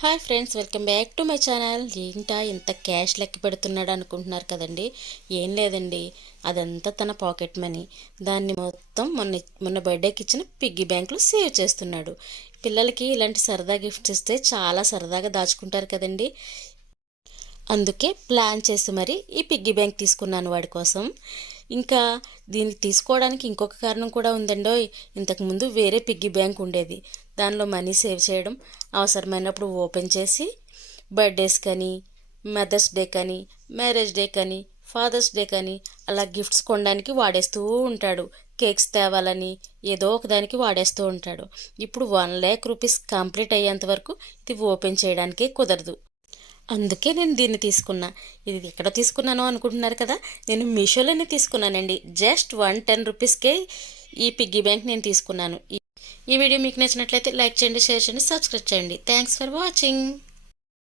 Hi friends, welcome back to my channel. ఏంటా ఇంత cash లెక్క పెడుతున్నాడు అనుకుంటున్నారు కదండి. ఏం లేదండి, అదంతా తన పాకెట్ మనీ. దాన్ని మొత్తం మొన్న బర్త్డేకి ఇచ్చిన పిగ్గీ బ్యాంక్లో సేవ్ చేస్తున్నాడు. పిల్లలకి ఇలాంటి సరదా గిఫ్ట్స్ ఇస్తే చాలా సరదాగా దాచుకుంటారు కదండి. అందుకే ప్లాన్ చేసి మరి ఈ పిగ్గీ బ్యాంక్ తీసుకున్నాను వాడి కోసం. ఇంకా దీన్ని తీసుకోవడానికి ఇంకొక కారణం కూడా ఉందండోయ్. ఇంతకుముందు వేరే పిగ్గీ బ్యాంక్ ఉండేది. దానిలో మనీ సేవ్ చేయడం, అవసరమైనప్పుడు ఓపెన్ చేసి బర్త్డేస్ కానీ, మదర్స్ డే కానీ, మ్యారేజ్ డే కానీ, ఫాదర్స్ డే కానీ అలా గిఫ్ట్స్ కొనడానికి వాడేస్తూ ఉంటాడు. కేక్స్ తేవాలని ఏదో ఒక దానికి వాడేస్తూ ఉంటాడు. ఇప్పుడు 1,00,000 రూపీస్ కంప్లీట్ అయ్యేంత వరకు ఇది ఓపెన్ చేయడానికే కుదరదు. అందుకే నేను దీన్ని తీసుకున్నా. ఇది ఎక్కడ తీసుకున్నానో అనుకుంటున్నారు కదా, నేను మీషోలోనే తీసుకున్నానండి. జస్ట్ 110 రూపీస్కే ఈ పిగ్గీ బ్యాంక్ నేను తీసుకున్నాను. ఈ వీడియో మీకు నచ్చినట్లయితే లైక్ చేయండి, షేర్ చేయండి, సబ్స్క్రైబ్ చేయండి. Thanks for watching.